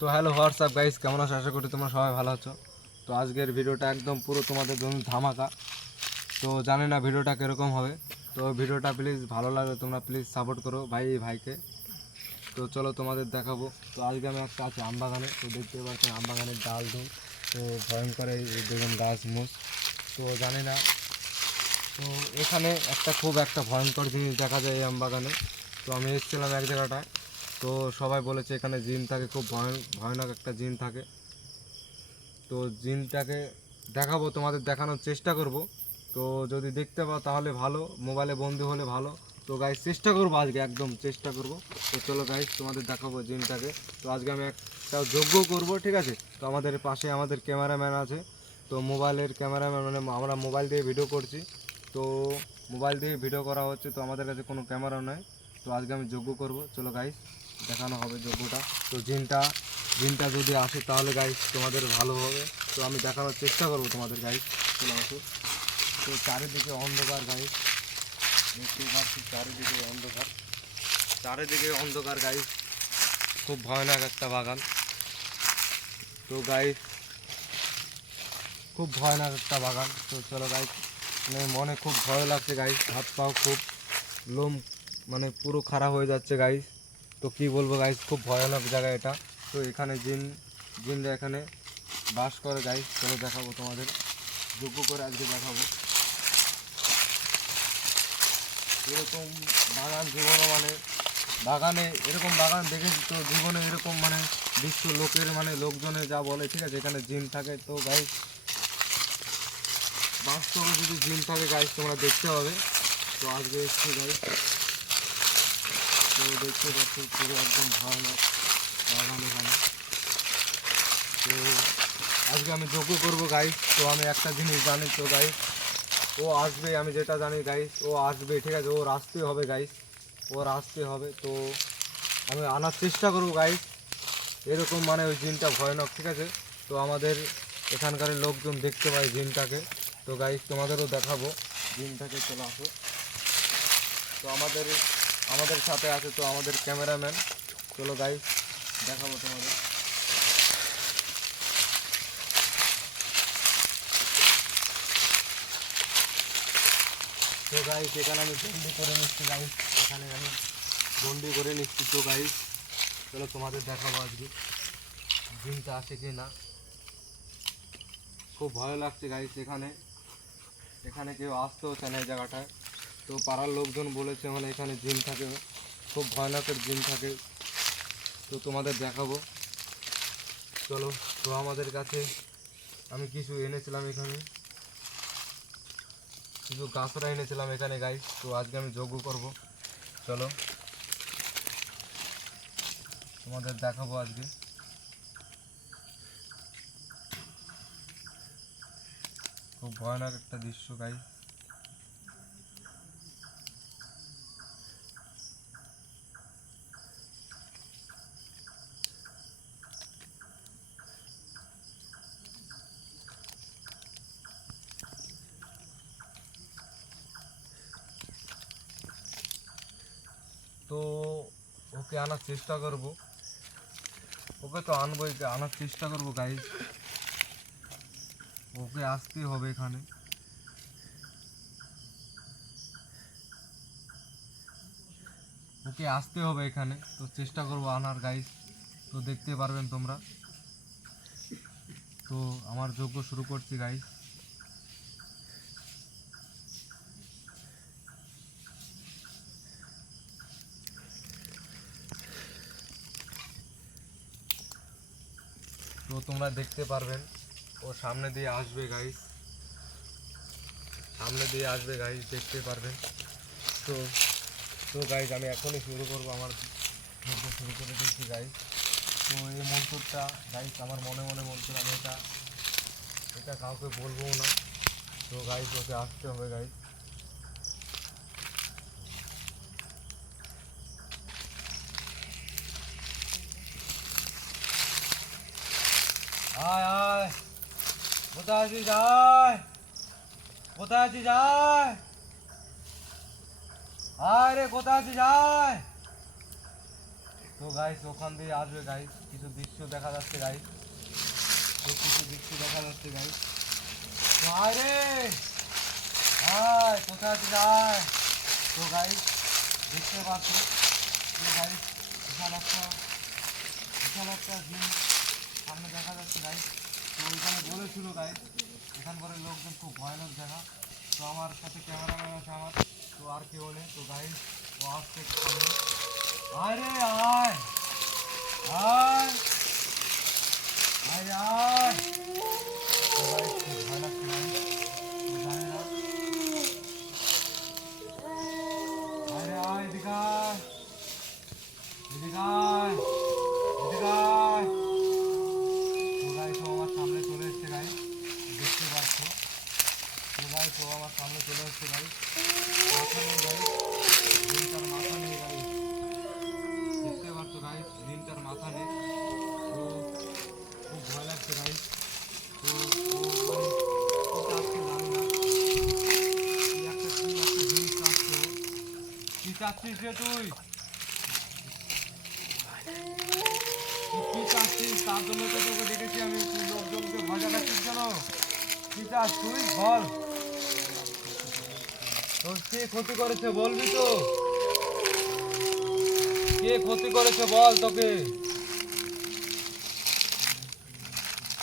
তো hello, WhatsApp guys, কেমন আছো? আশা করি তোমরা সবাই ভালো আছো। তো আজকের ভিডিওটা একদম পুরো তোমাদের জন্য ধামাকা। তো জানি না ভিডিওটা কীরকম হবে। তো ভিডিওটা প্লিজ ভালো লাগলে তোমরা প্লিজ সাপোর্ট করো ভাই, এই ভাইকে। তো চলো তোমাদের দেখাবো। তো আজকে আমি একটা আছি আমবাগানে। তো দেখতে পাচ্ছেন আমবাগানের ডাল ধুন তো ভয়ঙ্কর এই দেখুন গাছ মুস তো জানি না। তো এখানে একটা খুব একটা ভয়ঙ্কর জিনিস দেখা যায় এই আমবাগানে। তো আমি এসেছিলাম এক জায়গাটায়। তো সবাই বলেছে এখানে জিন থাকে, খুব ভয়, ভয়ানক একটা জিন থাকে। তো জিনটাকে দেখাবো, তোমাদের দেখানোর চেষ্টা করব। তো যদি দেখতে পাও তাহলে ভালো, মোবাইলে বন্ধু হলে ভালো। তো গাইজ চেষ্টা করব আজকে, একদম চেষ্টা করব। তো চলো গাইজ তোমাদের দেখাবো জিনটাকে। তো আজকে আমি একটা যোগ্য করব, ঠিক আছে? তো আমাদের পাশে আমাদের ক্যামেরাম্যান আছে। তো মোবাইলের ক্যামেরাম্যান মানে আমরা মোবাইল দিয়ে ভিডিও করছি। তো মোবাইল দিয়ে ভিডিও করা হচ্ছে, তো আমাদের কাছে কোনো ক্যামেরাও নেই। তো আজকে আমি যোগ্য করব। চলো গাইজ দেখানো হবে যোগ্যটা তো জিনটা জিনটা যদি আসে তাহলে গাইজ তোমাদের ভালো হবে। তো আমি দেখানোর চেষ্টা করব তোমাদের গাইজ চলে আসো। তো চারিদিকে অন্ধকার গাইজ দেখতে পাচ্ছি চারিদিকে অন্ধকার। চারিদিকে অন্ধকার গাইজ খুব ভয়ানক একটা বাগান। তো গাইজ খুব ভয়ানক একটা বাগান। তো চলো গাইজ মানে মনে খুব ভয় লাগছে গাইজ হাত পাও খুব লোম মানে পুরো খারাপ হয়ে যাচ্ছে গাইজ তো কি বলব গাইজ খুব ভয়ানক জায়গা এটা। তো এখানে জিন, জিনরা এখানে বাস করে গাইজ চলো দেখাবো তোমাদের। যোগ্য করে আজকে দেখাবো। এরকম বাগান জীবনও মানে বাগানে এরকম বাগান দেখেছি তো জীবনে এরকম মানে বিশ্ব লোকের মানে লোকজনে যা বলে, ঠিক আছে, এখানে জিন থাকে তো গাইজ বাস্তবে যদি জিন থাকে গাইজ তোমরা দেখতে হবে তো আজকে এসছি গাইজ তো দেখতে পাচ্ছ পুরো একদম ভয়ানক বাগান এখানে তো আজকে আমি যোগ্য করব গাইস তো আমি একটা জিনিস জানি তো গাইজ ও আসবে, আমি যেটা জানি গাইস ও আসবে, ঠিক আছে ওর আসতে হবে গাইস ওর আসতে হবে, তো আমি আনার চেষ্টা করব গাইজ এরকম মানে ওই জিনটা ভয়ানক, ঠিক আছে? তো আমাদের এখানকার লোকজন দেখতে পায় জিনটাকে। তো গাইস তোমাদেরও দেখাবো, জিনটাকে চলে আসো। তো আমাদের আমাদের সাথে আছে তো আমাদের ক্যামেরাম্যান। চলো গাইজ দেখাবো তোমাদের। তো গাইজ এখানে আমি বন্দি করে নিচ্ছি গাইজ এখানে আমি বন্দি করে নিচ্ছি তো গাইজ চলো তোমাদের দেখাবো আজকে। জিনটা আছে কি না খুব ভয় লাগছে গাইজ এখানে। এখানে কেউ আসতেও চায় না এই জায়গাটায়। তো পাড়ার লোকজন বলেছে মানে এখানে জিন থাকে। খুব ভয়ানকের জিন থাকে। তো তোমাদের দেখাবো। চলো, তো আমাদের কাছে আমি কিছু এনেছিলাম এখানে। কিছু গাছরা এনেছিলাম এখানে গাইস তো আজকে আমি যোগ্য করব। চলো, তোমাদের দেখাবো আজকে। খুব ভয়ানক একটা দৃশ্য গাইস তো ওকে আনার চেষ্টা করব। ওকে তো আনবোই আনার চেষ্টা করব গাইজ ওকে আসতেই হবে এখানে। ওকে আসতে হবে এখানে। তো চেষ্টা করব আনার গাইজ তো দেখতে পারবেন তোমরা। তো আমার যোগ্য শুরু করছি গাইজ তো তোমরা দেখতে পারবেন। ও সামনে দিয়ে আসবে গাইস সামনে দিয়ে আসবে গাইস দেখতে পারবেন। তো তো গাইস আমি এখনই শুরু করব আমার যজ্ঞ শুরু করে দিচ্ছি গাইস তো এই মন্ত্রটা গাইস আমার মনে মনে মন্ত্র আমি এটা এটা কাউকে বলব না। তো গাইস ওকে আসতে হবে গাইস আয় আয় কোথায় আছিস আয় কোথায় আছিস আয় আয় রে কোথায় আছিস আয় তো গাইস ওখান দিয়ে আসবে গাইস কিছু দৃশ্য দেখা যাচ্ছে গাইস তো কিছু দৃশ্য দেখা যাচ্ছে গাইস আরে হাই কোথায় আছিস আয় তো গাইস দেখতে পাচ্ছ। তো গাইস বিশাল একটা বিশাল একটা জিনিস সামনে দেখা যাচ্ছে গাইস তো ওইখানে বলেছিল গাইস এখানকার লোকজন খুব ভয়ানক দেখা তো আমার সাথে ক্যামেরাম্যান আছে আমার, তো আর কেউ নেই। তো গাইড ও আসছে আরে, আয়! আয়! আরে, আয়! তো আমার সামনে চলে এসছে গাইস মাথা গাইস দিনটার মাথা নেই গাইস দেখতে দিনটার মাথা নেই খুব ভয় লাগছে গাইস তো মানে কি চাচ্ছিস রে তুই? কি চাচ্ছিস? তার জন্য তো তোকে ডেকেছি আমি। লোকজনকে ভয় দেখাচ্ছিস কেন? কি চাস তুই? বল। তোর কে ক্ষতি করেছে বলবি তো? কে ক্ষতি করেছে বল তোকে?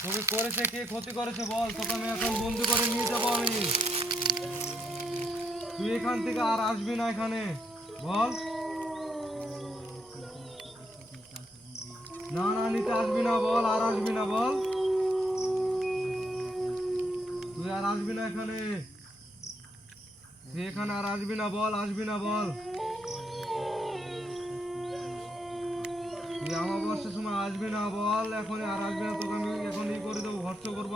তোকে করেছে কে ক্ষতি করেছে বল? তোকে আমি এখন বন্দি করে নিয়ে যাব আমি। তুই এখান থেকে আর আসবি না এখানে। বল। না না, নিতে আসবি না বল, আর আসবি না বল। তুই আর আসবি না এখানে। তুই এখানে আর আসবি না বল, আসবি না বল। বর্ষের সময় আসবি না বল এখন আর আসবি না, তোকে আমি এখন ই করে দেবো ভর্ষ করব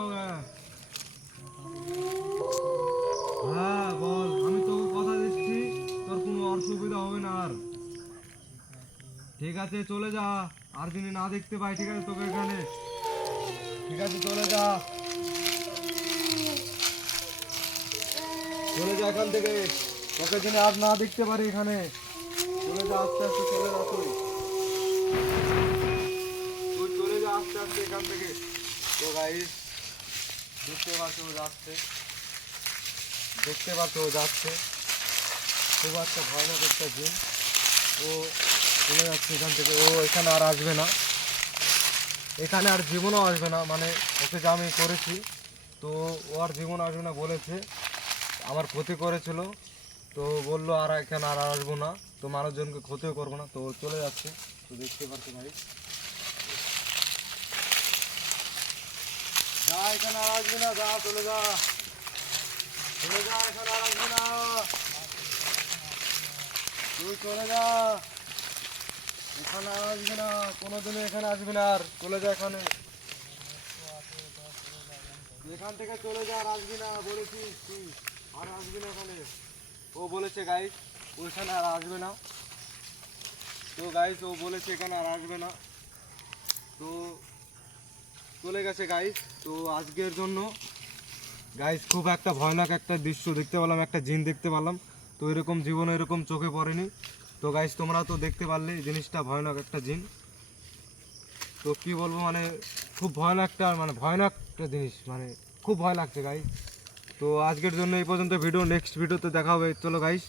হ্যাঁ বল, আমি তোকে কথা দিচ্ছি, তোর কোনো অসুবিধা হবে না আর। ঠিক আছে, চলে যা, আর যদি না দেখতে পাই, ঠিক আছে, তোকে এখানে। ঠিক আছে, চলে যা। চলে যা এখান থেকে। তোকে যদি আর না দেখতে পারি এখানে, চলে যা আস্তে আস্তে, চলে যা তুই। চলে যা আস্তে আস্তে এখান থেকে। তো গাইস দেখতে পাচ্ছ যাচ্ছে। দেখতে পাচ্ছ যাচ্ছে। খুব একটা ভয়ানক একটা দিন ও চলে যাচ্ছে এখান থেকে। ও এখানে আর আসবে না। এখানে আর জীবনও আসবে না। মানে ওকে যা আমি করেছি, তো ও আর জীবন আসবে না বলেছে। আমার ক্ষতি করেছিল। তো বলল, আর এখানে আর আসব না। তো মানুষজনকে ক্ষতিও করব না। তো চলে যাচ্ছে। তো দেখতে পাচ্ছি ভাই। যা, এখানে আর আসবি না। যা, চলে যা। চলে যা, এখানে আর আসবি না। তুই চলে যা। এখানে আসবি না। এখানে আসবি না আর। চলে যা এখানে। এখান থেকে চলে যা আর আসবি না। বলেছিস আর আসবি না এখানে ও বলেছে গাইস ওইখানে আর আসবে না। তো গাইস ও বলেছে, এখানে আর আসবে না। তো, চলে গেছে গাইস তো, আজকের জন্য গাইস খুব একটা ভয়ানক একটা দৃশ্য দেখতে পেলাম, একটা জিন দেখতে পেলাম। তো, এরকম জীবনে এরকম চোখে পড়েনি। তো গাইস তোমরা তো দেখতে পারলে জিনিসটা ভয়ানক একটা জিন। তো, কি বলব মানে খুব ভয়ানক একটা মানে ভয়ানক একটা জিনিস মানে খুব ভয় লাগছে গাইস তো আজকের জন্য এই পর্যন্ত ভিডিও নেক্সট ভিডিওতে দেখা হবে। চলো গাইস